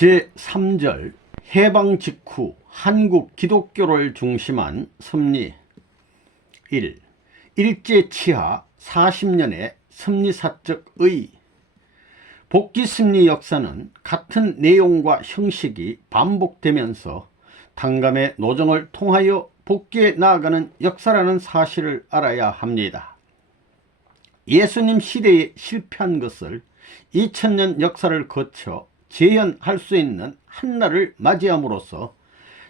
제3절 해방 직후 한국 기독교를 중심한 섭리 1. 일제치하 40년의 섭리사적 의의. 복귀심리 역사는 같은 내용과 형식이 반복되면서 당감의 노정을 통하여 복귀에 나아가는 역사라는 사실을 알아야 합니다. 예수님 시대에 실패한 것을 2000년 역사를 거쳐 재현할 수 있는 한날을 맞이함으로써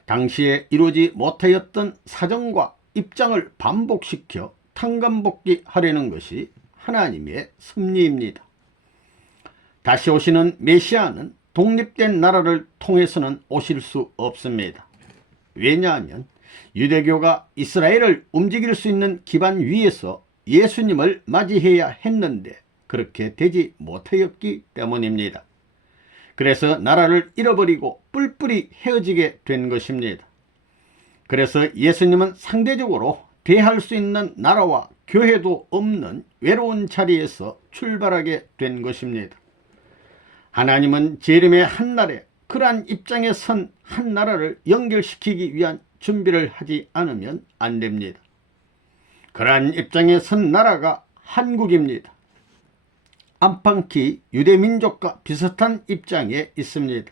당시에 이루지 못하였던 사정과 입장을 반복시켜 탕감복귀하려는 것이 하나님의 섭리입니다. 다시 오시는 메시아는 독립된 나라를 통해서는 오실 수 없습니다. 왜냐하면 유대교가 이스라엘을 움직일 수 있는 기반 위에서 예수님을 맞이해야 했는데 그렇게 되지 못하였기 때문입니다. 그래서 나라를 잃어버리고 뿔뿔이 헤어지게 된 것입니다. 그래서 예수님은 상대적으로 대할 수 있는 나라와 교회도 없는 외로운 자리에서 출발하게 된 것입니다. 하나님은 재림의 한날에 그러한 입장에 선 한 나라를 연결시키기 위한 준비를 하지 않으면 안 됩니다. 그러한 입장에 선 나라가 한국입니다. 안팎이 유대민족과 비슷한 입장에 있습니다.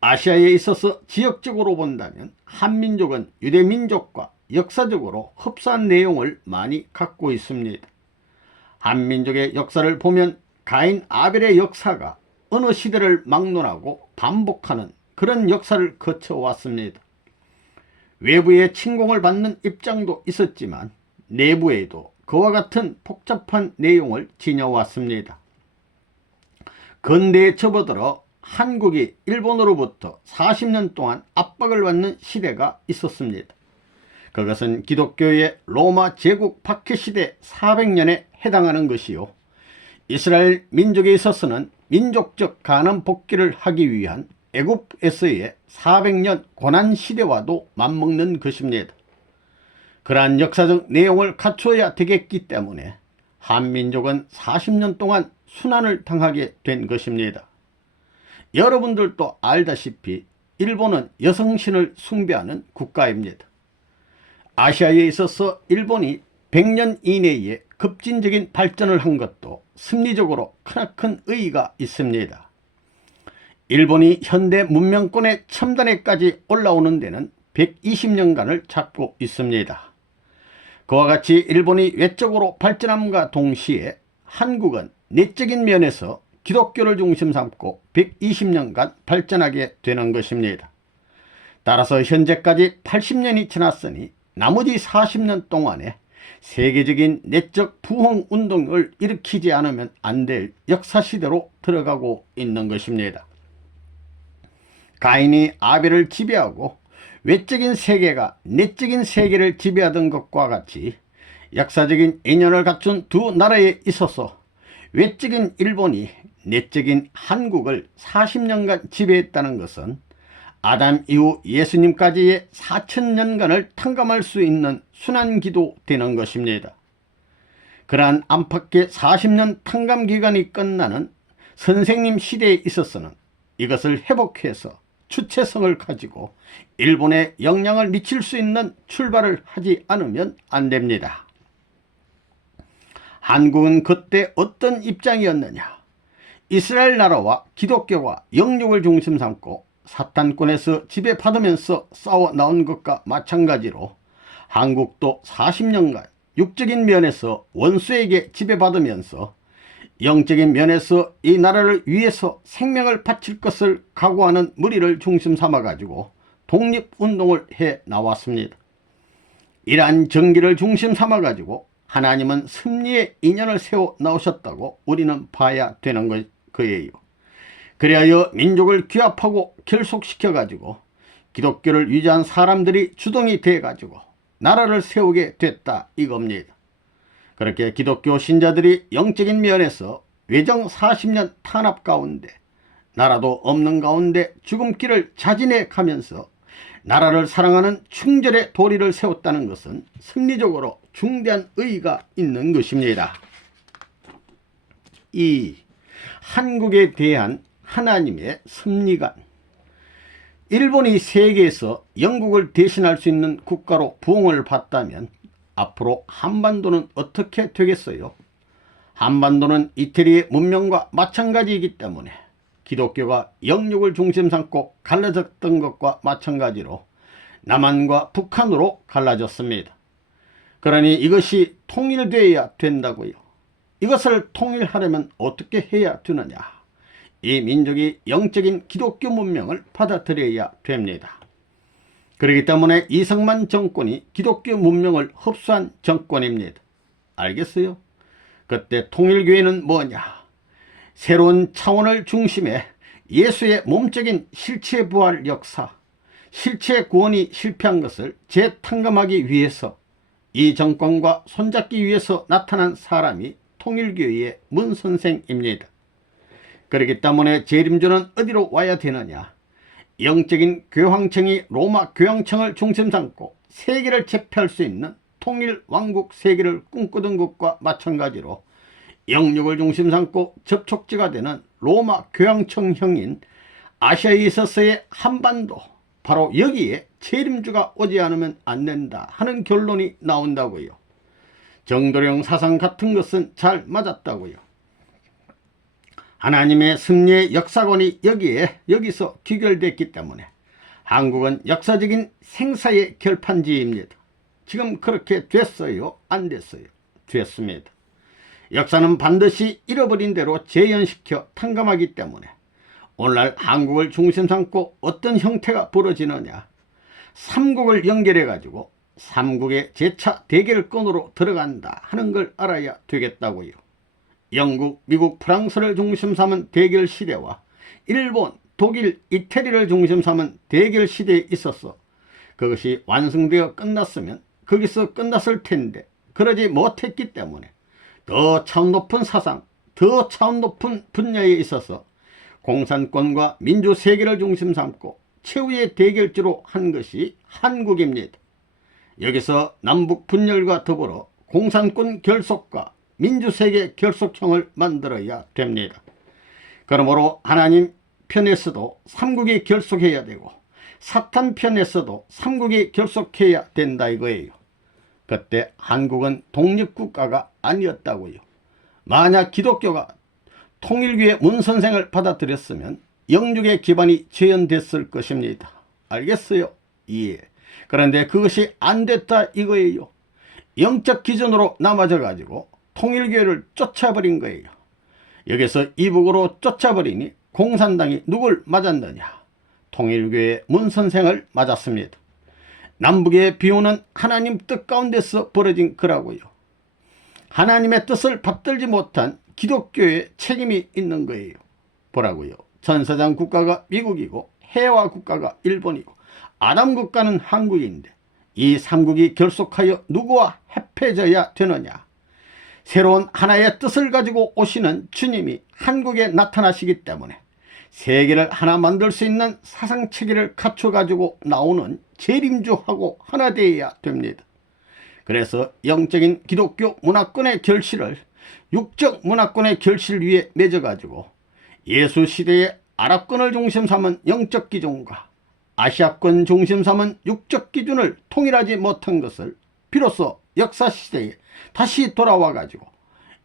아시아에 있어서 지역적으로 본다면 한민족은 유대민족과 역사적으로 흡사한 내용을 많이 갖고 있습니다. 한민족의 역사를 보면 가인 아벨의 역사가 어느 시대를 막론하고 반복하는 그런 역사를 거쳐왔습니다. 외부의 침공을 받는 입장도 있었지만 내부에도 그와 같은 복잡한 내용을 지녀왔습니다. 근대에 접어들어 한국이 일본으로부터 40년 동안 압박을 받는 시대가 있었습니다. 그것은 기독교의 로마 제국 박해시대 400년에 해당하는 것이요, 이스라엘 민족에 있어서는 민족적 가난 복귀를 하기 위한 애굽에서의 400년 고난시대와도 맞먹는 것입니다. 그러한 역사적 내용을 갖춰야 되겠기 때문에 한민족은 40년 동안 순환을 당하게 된 것입니다. 여러분들도 알다시피 일본은 여성신을 숭배하는 국가입니다. 아시아에 있어서 일본이 100년 이내에 급진적인 발전을 한 것도 심리적으로 크나큰 의의가 있습니다. 일본이 현대 문명권의 첨단에까지 올라오는 데는 120년간을 잡고 있습니다. 그와 같이 일본이 외적으로 발전함과 동시에 한국은 내적인 면에서 기독교를 중심 삼고 120년간 발전하게 되는 것입니다. 따라서 현재까지 80년이 지났으니 나머지 40년 동안에 세계적인 내적 부흥 운동을 일으키지 않으면 안 될 역사시대로 들어가고 있는 것입니다. 가인이 아벨을 지배하고 외적인 세계가 내적인 세계를 지배하던 것과 같이 역사적인 인연을 갖춘 두 나라에 있어서 외적인 일본이 내적인 한국을 40년간 지배했다는 것은 아담 이후 예수님까지의 4000년간을 탕감할 수 있는 순환기도 되는 것입니다. 그러한 안팎의 40년 탕감 기간이 끝나는 선생님 시대에 있어서는 이것을 회복해서 주체성을 가지고 일본에 영향을 미칠 수 있는 출발을 하지 않으면 안 됩니다. 한국은 그때 어떤 입장이었느냐? 이스라엘 나라와 기독교가 영육을 중심 삼고 사탄권에서 지배받으면서 싸워 나온 것과 마찬가지로 한국도 40년간 육적인 면에서 원수에게 지배받으면서 영적인 면에서 이 나라를 위해서 생명을 바칠 것을 각오하는 무리를 중심 삼아 가지고 독립운동을 해 나왔습니다. 이러한 정기를 중심 삼아 가지고 하나님은 섭리의 인연을 세워 나오셨다고 우리는 봐야 되는 거예요. 그리하여 민족을 규합하고 결속시켜 가지고 기독교를 유지한 사람들이 주동이 돼 가지고 나라를 세우게 됐다 이겁니다. 그렇게 기독교 신자들이 영적인 면에서 외정 40년 탄압 가운데 나라도 없는 가운데 죽음길을 자진해 가면서 나라를 사랑하는 충절의 도리를 세웠다는 것은 심리적으로 중대한 의의가 있는 것입니다. 2. 한국에 대한 하나님의 섭리관. 일본이 세계에서 영국을 대신할 수 있는 국가로 부흥을 받다면 앞으로 한반도는 어떻게 되겠어요? 한반도는 이태리의 문명과 마찬가지이기 때문에 기독교가 영육을 중심 삼고 갈라졌던 것과 마찬가지로 남한과 북한으로 갈라졌습니다. 그러니 이것이 통일되어야 된다고요. 이것을 통일하려면 어떻게 해야 되느냐? 이 민족이 영적인 기독교 문명을 받아들여야 됩니다. 그렇기 때문에 이승만 정권이 기독교 문명을 흡수한 정권입니다. 알겠어요? 그때 통일교회는 뭐냐? 새로운 차원을 중심에 예수의 몸적인 실체 부활 역사, 실체 구원이 실패한 것을 재탕감하기 위해서 이 정권과 손잡기 위해서 나타난 사람이 통일교회의 문선생입니다. 그렇기 때문에 재림주는 어디로 와야 되느냐? 영적인 교황청이 로마 교황청을 중심 삼고 세계를 제패할 수 있는 통일 왕국 세계를 꿈꾸던 것과 마찬가지로 영육을 중심 삼고 접촉지가 되는 로마 교황청형인 아시아에 있어서의 한반도, 바로 여기에 재림주가 오지 않으면 안 된다 하는 결론이 나온다고요. 정도령 사상 같은 것은 잘 맞았다고요. 하나님의 섭리의 역사관이 여기서 귀결됐기 때문에 한국은 역사적인 생사의 결판지입니다. 지금 그렇게 됐어요? 안 됐어요? 됐습니다. 역사는 반드시 잃어버린 대로 재현시켜 탕감하기 때문에 오늘날 한국을 중심 삼고 어떤 형태가 벌어지느냐? 삼국을 연결해 가지고 삼국의 재차 대결권으로 들어간다 하는 걸 알아야 되겠다고요. 영국, 미국, 프랑스를 중심 삼은 대결 시대와 일본, 독일, 이태리를 중심 삼은 대결 시대에 있어서 그것이 완성되어 끝났으면 거기서 끝났을 텐데 그러지 못했기 때문에 더 차원 높은 사상, 더 차원 높은 분야에 있어서 공산권과 민주세계를 중심 삼고 최후의 대결지로 한 것이 한국입니다. 여기서 남북 분열과 더불어 공산권 결속과 민주세계 결속형을 만들어야 됩니다. 그러므로 하나님 편에서도 삼국이 결속해야 되고 사탄 편에서도 삼국이 결속해야 된다 이거예요. 그때 한국은 독립국가가 아니었다고요. 만약 기독교가 통일교의 문선생을 받아들였으면 영육의 기반이 재현됐을 것입니다. 알겠어요? 예. 그런데 그것이 안 됐다 이거예요. 영적 기준으로 남아져 가지고 통일교회를 쫓아버린 거예요. 여기서 이북으로 쫓아버리니 공산당이 누굴 맞았느냐? 통일교회 문선생을 맞았습니다. 남북의 비호는 하나님 뜻 가운데서 벌어진 거라고요. 하나님의 뜻을 받들지 못한 기독교의 책임이 있는 거예요. 보라고요. 전사장 국가가 미국이고 해와 국가가 일본이고 아담 국가는 한국인데 이 삼국이 결속하여 누구와 합해져야 되느냐? 새로운 하나의 뜻을 가지고 오시는 주님이 한국에 나타나시기 때문에 세계를 하나 만들 수 있는 사상체계를 갖춰가지고 나오는 재림주하고 하나 되어야 됩니다. 그래서 영적인 기독교 문화권의 결실을 육적 문화권의 결실 위에 맺어가지고 예수 시대의 아랍권을 중심 삼은 영적 기준과 아시아권 중심 삼은 육적 기준을 통일하지 못한 것을 비로소 역사 시대에 다시 돌아와 가지고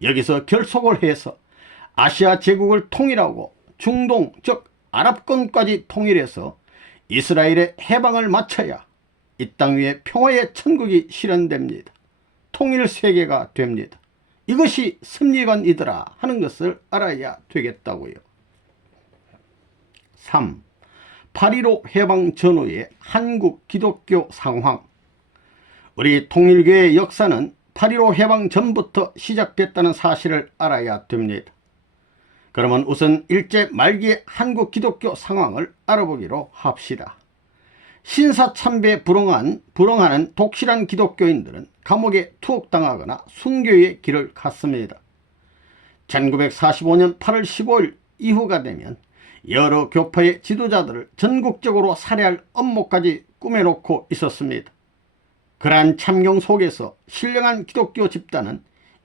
여기서 결속을 해서 아시아 제국을 통일하고 중동 즉 아랍권까지 통일해서 이스라엘의 해방을 마쳐야 이 땅 위에 평화의 천국이 실현됩니다. 통일세계가 됩니다. 이것이 섭리관이더라 하는 것을 알아야 되겠다고요. 3. 8.15 해방 전후의 한국 기독교 상황. 우리 통일교의 역사는 8.15 해방 전부터 시작됐다는 사실을 알아야 됩니다. 그러면 우선 일제 말기의 한국 기독교 상황을 알아보기로 합시다. 신사참배에 불응하는 독실한 기독교인들은 감옥에 투옥당하거나 순교의 길을 갔습니다. 1945년 8월 15일 이후가 되면 여러 교파의 지도자들을 전국적으로 살해할 업무까지 꾸며놓고 있었습니다. 그러한 참경 속에서 신령한 기독교 집단은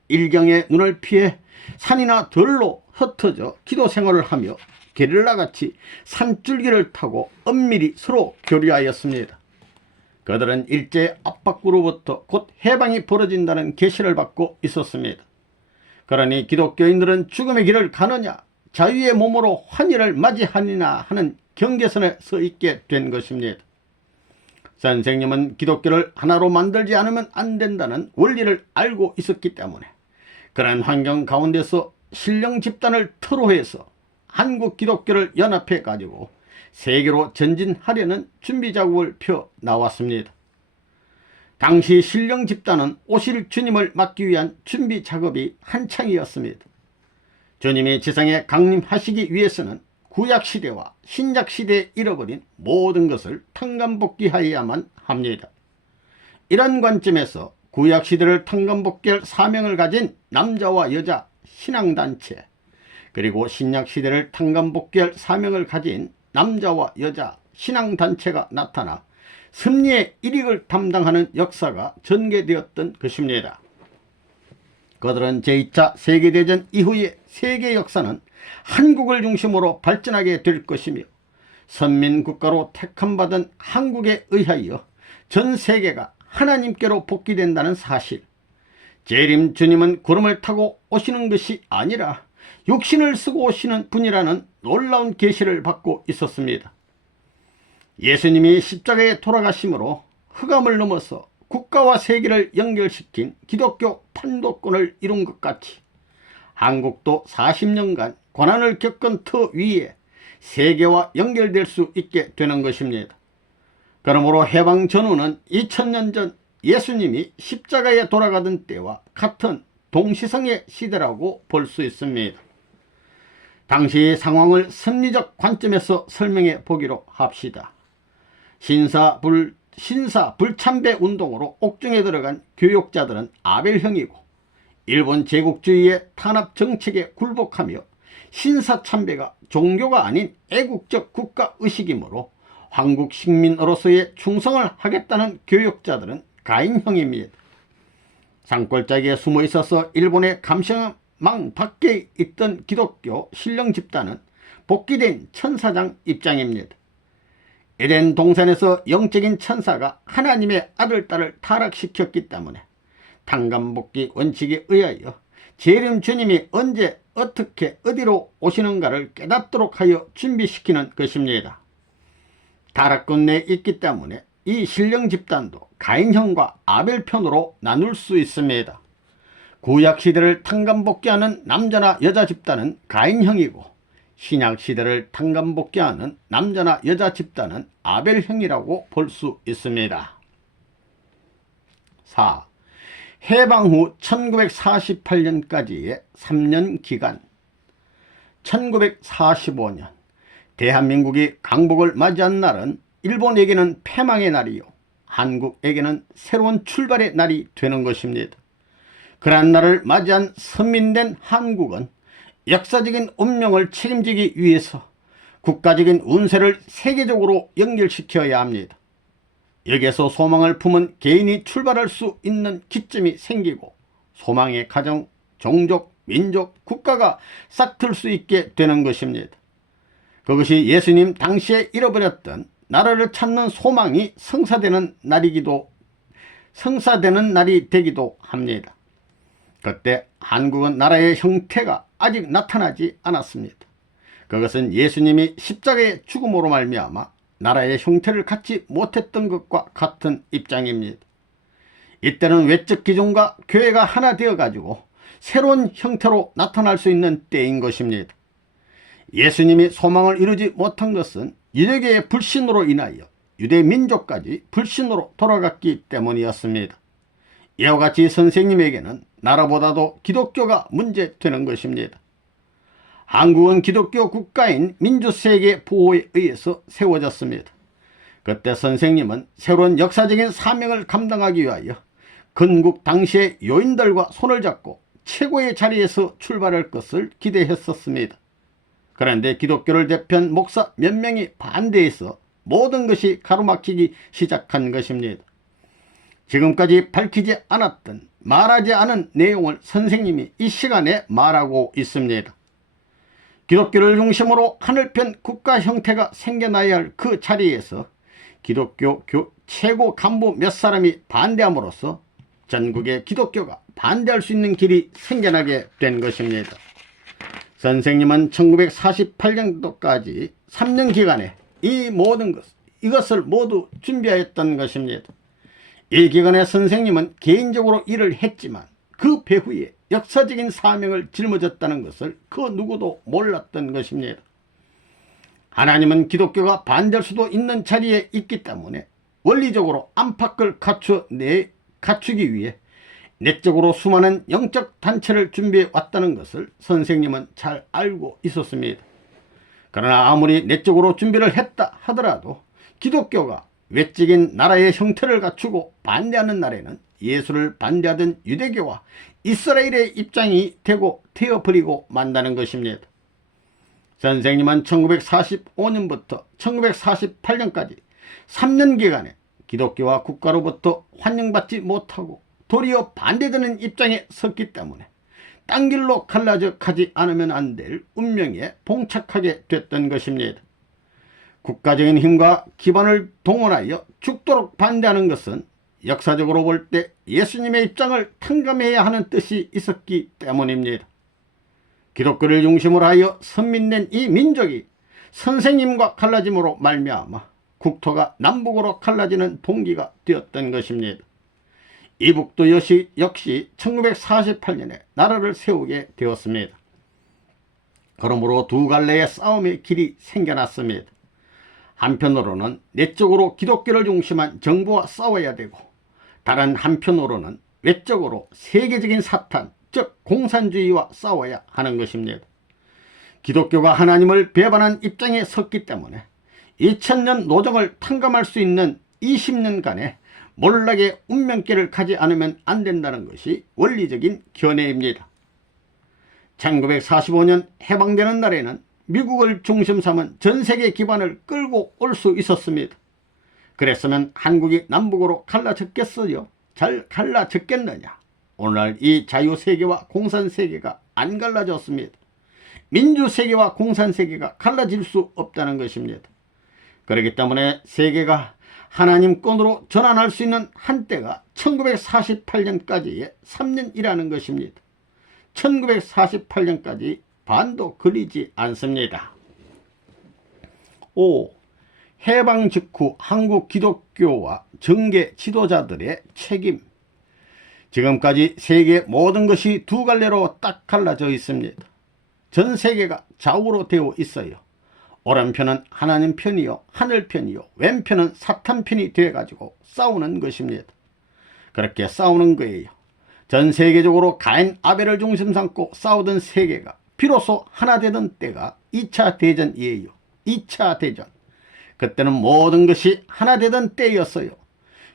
일경의 눈을 피해 산이나 들로 흩어져 기도 생활을 하며 게릴라같이 산줄기를 타고 엄밀히 서로 교류하였습니다. 그들은 일제의 압박으로부터 곧 해방이 벌어진다는 계시를 받고 있었습니다. 그러니 기독교인들은 죽음의 길을 가느냐 자유의 몸으로 환희를 맞이하느냐 하는 경계선에 서 있게 된 것입니다. 선생님은 기독교를 하나로 만들지 않으면 안 된다는 원리를 알고 있었기 때문에 그런 환경 가운데서 신령 집단을 토로해서 한국 기독교를 연합해 가지고 세계로 전진하려는 준비 작업을 펴 나왔습니다. 당시 신령 집단은 오실 주님을 맞기 위한 준비 작업이 한창이었습니다. 주님이 지상에 강림하시기 위해서는 구약시대와 신약시대에 잃어버린 모든 것을 탕감복귀하여야만 합니다. 이런 관점에서 구약시대를 탕감복귀할 사명을 가진 남자와 여자 신앙단체, 그리고 신약시대를 탕감복귀할 사명을 가진 남자와 여자 신앙단체가 나타나 섭리의 일익을 담당하는 역사가 전개되었던 것입니다. 그들은 제2차 세계대전 이후의 세계 역사는 한국을 중심으로 발전하게 될 것이며 선민국가로 택함받은 한국에 의하여 전 세계가 하나님께로 복귀된다는 사실, 재림 주님은 구름을 타고 오시는 것이 아니라 육신을 쓰고 오시는 분이라는 놀라운 계시를 받고 있었습니다. 예수님이 십자가에 돌아가심으로 흑암을 넘어서 국가와 세계를 연결시킨 기독교 판도권을 이룬 것 같이 한국도 40년간 고난을 겪은 터 위에 세계와 연결될 수 있게 되는 것입니다. 그러므로 해방 전후는 2000년 전 예수님이 십자가에 돌아가던 때와 같은 동시성의 시대라고 볼 수 있습니다. 당시 상황을 섭리적 관점에서 설명해 보기로 합시다. 신사 불참배 운동으로 옥중에 들어간 교역자들은 아벨형이고 일본 제국주의의 탄압 정책에 굴복하며 신사참배가 종교가 아닌 애국적 국가의식이므로 한국 식민으로서의 충성을 하겠다는 교역자들은 가인형입니다. 산골짜기에 숨어 있어서 일본의 감시망 밖에 있던 기독교 신령 집단은 복귀된 천사장 입장입니다. 에덴 동산에서 영적인 천사가 하나님의 아들, 딸을 타락시켰기 때문에 탕감복귀 원칙에 의하여 재림 주님이 언제 어떻게 어디로 오시는가를 깨닫도록 하여 준비시키는 것입니다. 타락권 내에 있기 때문에 이 신령 집단도 가인형과 아벨편으로 나눌 수 있습니다. 구약시대를 탕감복귀하는 남자나 여자 집단은 가인형이고 신약시대를 탕감복귀하는 남자나 여자 집단은 아벨형이라고 볼 수 있습니다. 4. 해방 후 1948년까지의 3년 기간. 1945년 대한민국이 강복을 맞이한 날은 일본에게는 패망의 날이요 한국에게는 새로운 출발의 날이 되는 것입니다. 그러한 날을 맞이한 선민된 한국은 역사적인 운명을 책임지기 위해서 국가적인 운세를 세계적으로 연결시켜야 합니다. 여기에서 소망을 품은 개인이 출발할 수 있는 기점이 생기고 소망의 가정, 종족, 민족, 국가가 싹틀 수 있게 되는 것입니다. 그것이 예수님 당시에 잃어버렸던 나라를 찾는 소망이 성사되는 날이 되기도 합니다. 그때 한국은 나라의 형태가 아직 나타나지 않았습니다. 그것은 예수님이 십자가의 죽음으로 말미암아 나라의 형태를 갖지 못했던 것과 같은 입장입니다. 이때는 외적 기존과 교회가 하나 되어 가지고 새로운 형태로 나타날 수 있는 때인 것입니다. 예수님이 소망을 이루지 못한 것은 유대교의 불신으로 인하여 유대 민족까지 불신으로 돌아갔기 때문이었습니다. 이와 같이 선생님에게는 나라보다도 기독교가 문제되는 것입니다. 한국은 기독교 국가인 민주세계 보호에 의해서 세워졌습니다. 그때 선생님은 새로운 역사적인 사명을 감당하기 위하여 건국 당시의 요인들과 손을 잡고 최고의 자리에서 출발할 것을 기대했었습니다. 그런데 기독교를 대표한 목사 몇 명이 반대해서 모든 것이 가로막히기 시작한 것입니다. 지금까지 밝히지 않았던 말하지 않은 내용을 선생님이 이 시간에 말하고 있습니다. 기독교를 중심으로 하늘편 국가 형태가 생겨나야 할 그 자리에서 기독교 최고 간부 몇 사람이 반대함으로써 전국의 기독교가 반대할 수 있는 길이 생겨나게 된 것입니다. 선생님은 1948년도까지 3년 기간에 이 모든 이것을 모두 준비하였던 것입니다. 이 기간에 선생님은 개인적으로 일을 했지만 그 배후에 역사적인 사명을 짊어졌다는 것을 그 누구도 몰랐던 것입니다. 하나님은 기독교가 반대할 수도 있는 자리에 있기 때문에 원리적으로 안팎을 갖추기 위해 내적으로 수많은 영적 단체를 준비해 왔다는 것을 선생님은 잘 알고 있었습니다. 그러나 아무리 내적으로 준비를 했다 하더라도 기독교가 외적인 나라의 형태를 갖추고 반대하는 날에는 예수를 반대하던 유대교와 이스라엘의 입장이 되어버리고 만다는 것입니다. 선생님은 1945년부터 1948년까지 3년 기간에 기독교와 국가로부터 환영받지 못하고 도리어 반대되는 입장에 섰기 때문에 딴 길로 갈라져 가지 않으면 안 될 운명에 봉착하게 됐던 것입니다. 국가적인 힘과 기반을 동원하여 죽도록 반대하는 것은 역사적으로 볼 때 예수님의 입장을 탕감해야 하는 뜻이 있었기 때문입니다. 기독교를 중심으로 하여 선민된 이 민족이 선생님과 갈라짐으로 말미암아 국토가 남북으로 갈라지는 동기가 되었던 것입니다. 이북도 역시 1948년에 나라를 세우게 되었습니다. 그러므로 두 갈래의 싸움의 길이 생겨났습니다. 한편으로는 내적으로 기독교를 중심한 정부와 싸워야 되고, 다른 한편으로는 외적으로 세계적인 사탄, 즉 공산주의와 싸워야 하는 것입니다. 기독교가 하나님을 배반한 입장에 섰기 때문에 2000년 노정을 탕감할 수 있는 20년간의 몰락의 운명길을 가지 않으면 안 된다는 것이 원리적인 견해입니다. 1945년 해방되는 날에는 미국을 중심 삼은 전세계 기반을 끌고 올 수 있었습니다. 그랬으면 한국이 남북으로 갈라졌겠어요? 잘 갈라졌겠느냐? 오늘날 이 자유세계와 공산세계가 안 갈라졌습니다. 민주세계와 공산세계가 갈라질 수 없다는 것입니다. 그렇기 때문에 세계가 하나님권으로 전환할 수 있는 한때가 1948년까지의 3년이라는 것입니다. 1948년까지 반도 걸리지 않습니다. 5. 해방 직후 한국 기독교와 정계 지도자들의 책임. 지금까지 세계 모든 것이 두 갈래로 딱 갈라져 있습니다. 전 세계가 좌우로 되어 있어요. 오른편은 하나님 편이요, 하늘 편이요, 왼편은 사탄 편이 되어가지고 싸우는 것입니다. 그렇게 싸우는 거예요. 전 세계적으로 가인 아벨을 중심 삼고 싸우던 세계가 비로소 하나 되던 때가 2차 대전이에요. 2차 대전. 그때는 모든 것이 하나 되던 때였어요.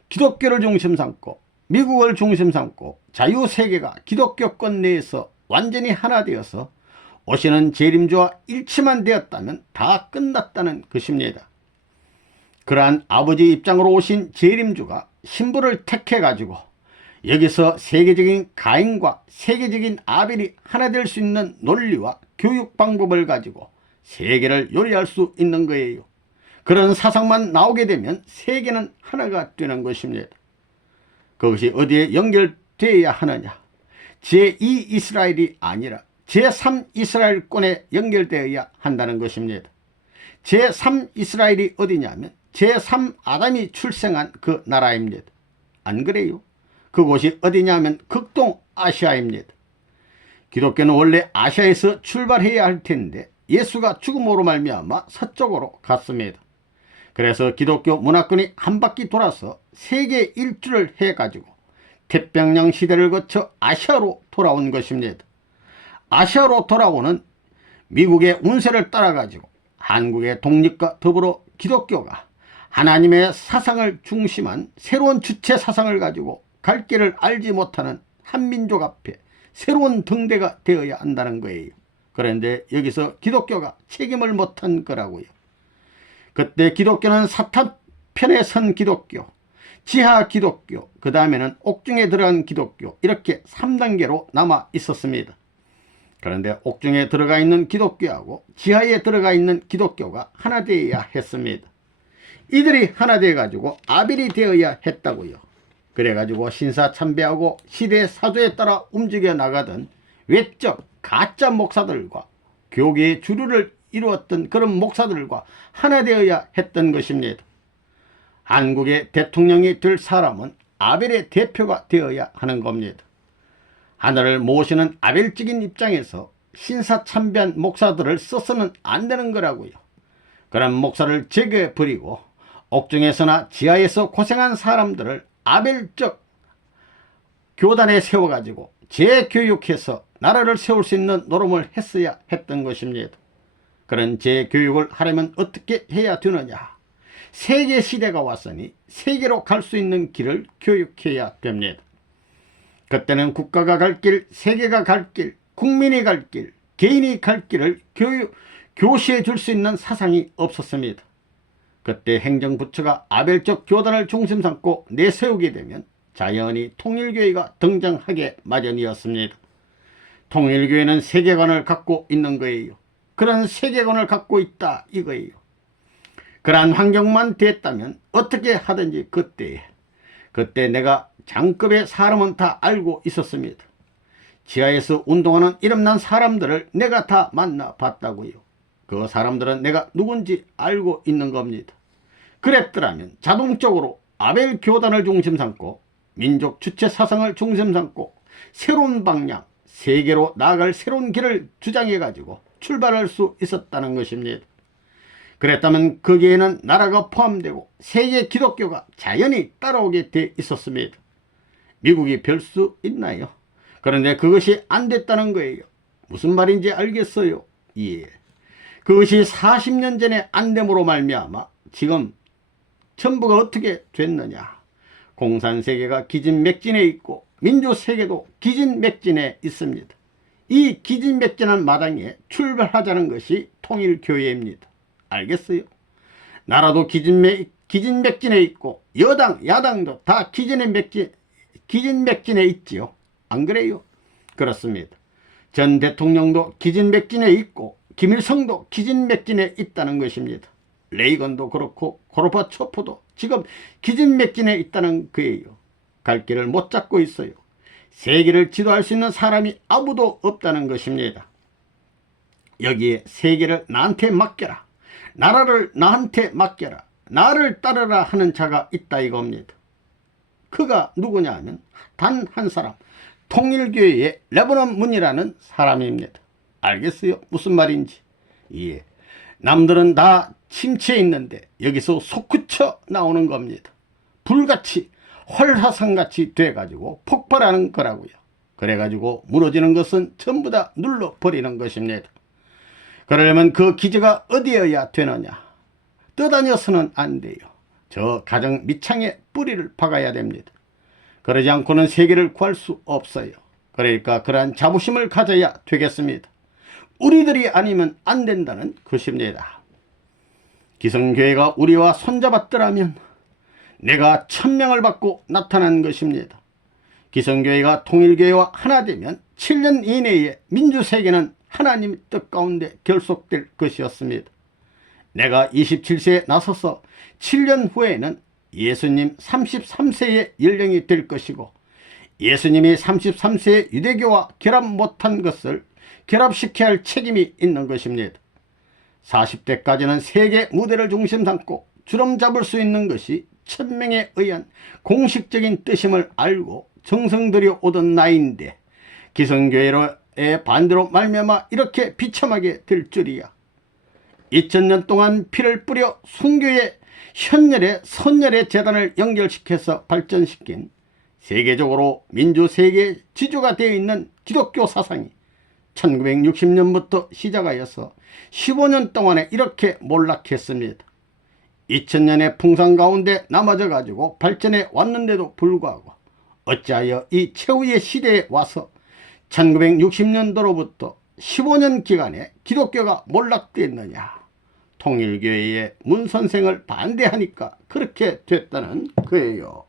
기독교를 중심 삼고 미국을 중심 삼고 자유세계가 기독교권 내에서 완전히 하나 되어서 오시는 재림주와 일치만 되었다면 다 끝났다는 것입니다. 그러한 아버지 입장으로 오신 재림주가 신부를 택해가지고 여기서 세계적인 가인과 세계적인 아벨이 하나 될 수 있는 논리와 교육 방법을 가지고 세계를 요리할 수 있는 거예요. 그런 사상만 나오게 되면 세계는 하나가 되는 것입니다. 그것이 어디에 연결되어야 하느냐? 제2 이스라엘이 아니라 제3 이스라엘권에 연결되어야 한다는 것입니다. 제3 이스라엘이 어디냐면 제3 아담이 출생한 그 나라입니다. 안 그래요? 그곳이 어디냐면 극동 아시아입니다. 기독교는 원래 아시아에서 출발해야 할 텐데 예수가 죽음으로 말미암아 서쪽으로 갔습니다. 그래서 기독교 문화권이 한 바퀴 돌아서 세계 일주를 해가지고 태평양 시대를 거쳐 아시아로 돌아온 것입니다. 아시아로 돌아오는 미국의 운세를 따라가지고 한국의 독립과 더불어 기독교가 하나님의 사상을 중심한 새로운 주체 사상을 가지고 갈 길을 알지 못하는 한민족 앞에 새로운 등대가 되어야 한다는 거예요. 그런데 여기서 기독교가 책임을 못한 거라고요. 그때 기독교는 사탄 편에 선 기독교, 지하 기독교, 그 다음에는 옥중에 들어간 기독교, 이렇게 3단계로 남아 있었습니다. 그런데 옥중에 들어가 있는 기독교하고 지하에 들어가 있는 기독교가 하나 되어야 했습니다. 이들이 하나 되어 가지고 아벨이 되어야 했다고요. 그래 가지고 신사참배하고 시대의 사조에 따라 움직여 나가던 외적 가짜 목사들과 교계의 주류를 이루었던 그런 목사들과 하나 되어야 했던 것입니다. 한국의 대통령이 될 사람은 아벨의 대표가 되어야 하는 겁니다. 하늘을 모시는 아벨적인 입장에서 신사참배한 목사들을 써서는 안 되는 거라고요. 그런 목사를 제거해 버리고 옥중에서나 지하에서 고생한 사람들을 아벨적 교단에 세워가지고 재교육해서 나라를 세울 수 있는 노름을 했어야 했던 것입니다. 그런 재교육을 하려면 어떻게 해야 되느냐? 세계 시대가 왔으니 세계로 갈 수 있는 길을 교육해야 됩니다. 그때는 국가가 갈 길, 세계가 갈 길, 국민이 갈 길, 개인이 갈 길을 교시해 줄 수 있는 사상이 없었습니다. 그때 행정부처가 아벨적 교단을 중심 삼고 내세우게 되면 자연히 통일교회가 등장하게 마련이었습니다. 통일교회는 세계관을 갖고 있는 거예요. 그런 세계관을 갖고 있다 이거예요. 그러한 환경만 됐다면 어떻게 하든지 그때 내가 장급의 사람은 다 알고 있었습니다. 지하에서 운동하는 이름난 사람들을 내가 다 만나봤다고요. 그 사람들은 내가 누군지 알고 있는 겁니다. 그랬더라면 자동적으로 아벨 교단을 중심 삼고 민족 주체 사상을 중심 삼고 새로운 방향, 세계로 나아갈 새로운 길을 주장해 가지고 출발할 수 있었다는 것입니다. 그랬다면 거기에는 나라가 포함되고 세계 기독교가 자연히 따라오게 돼 있었습니다. 미국이 별 수 있나요? 그런데 그것이 안 됐다는 거예요. 무슨 말인지 알겠어요? 예. 그것이 40년 전에 안 됨으로 말미암아 지금 전부가 어떻게 됐느냐? 공산세계가 기진맥진에 있고 민주세계도 기진맥진에 있습니다. 이 기진맥진한 마당에 출발하자는 것이 통일교회입니다. 알겠어요? 나라도 기진맥진에 있고 여당, 야당도 다 기진맥진에 있지요. 안 그래요? 그렇습니다. 전 대통령도 기진맥진에 있고 김일성도 기진맥진에 있다는 것입니다. 레이건도 그렇고 고르바초프도 지금 기진맥진에 있다는 거예요. 갈 길을 못 잡고 있어요. 세계를 지도할 수 있는 사람이 아무도 없다는 것입니다. 여기에 세계를 나한테 맡겨라. 나라를 나한테 맡겨라. 나를 따르라 하는 자가 있다 이겁니다. 그가 누구냐 하면 단 한 사람, 통일교회의 레버넌 문이라는 사람입니다. 알겠어요? 무슨 말인지. 예. 남들은 다 침체에 있는데 여기서 솟구쳐 나오는 겁니다. 불같이 활화산같이 돼가지고 폭발하는 거라고요. 그래가지고 무너지는 것은 전부 다 눌러버리는 것입니다. 그러려면 그 기저가 어디여야 되느냐? 떠다녀서는 안 돼요. 저 가정 밑창에 뿌리를 박아야 됩니다. 그러지 않고는 세계를 구할 수 없어요. 그러니까 그러한 자부심을 가져야 되겠습니다. 우리들이 아니면 안 된다는 것입니다. 기성교회가 우리와 손잡았더라면 내가 1000명을 받고 나타난 것입니다. 기성교회가 통일교회와 하나 되면 7년 이내에 민주세계는 하나님 뜻 가운데 결속될 것이었습니다. 내가 27세에 나서서 7년 후에는 예수님 33세의 연령이 될 것이고 예수님이 33세의 유대교와 결합 못한 것을 결합시켜야 할 책임이 있는 것입니다. 40대까지는 세계 무대를 중심 삼고 주름 잡을 수 있는 것이 천명에 의한 공식적인 뜻임을 알고 정성 들여 오던 나이인데 기성교회의 반대로 말미암아 이렇게 비참하게 될 줄이야. 2000년 동안 피를 뿌려 순교의 현열의 선열의 재단을 연결시켜서 발전시킨 세계적으로 민주세계의 지주가 되어 있는 기독교 사상이 1960년부터 시작하여서 15년 동안에 이렇게 몰락했습니다. 2000년의 풍상 가운데 남아져 가지고 발전해 왔는데도 불구하고 어찌하여 이 최후의 시대에 와서 1960년도로부터 15년 기간에 기독교가 몰락됐느냐? 통일교회의 문선생을 반대하니까 그렇게 됐다는 거예요.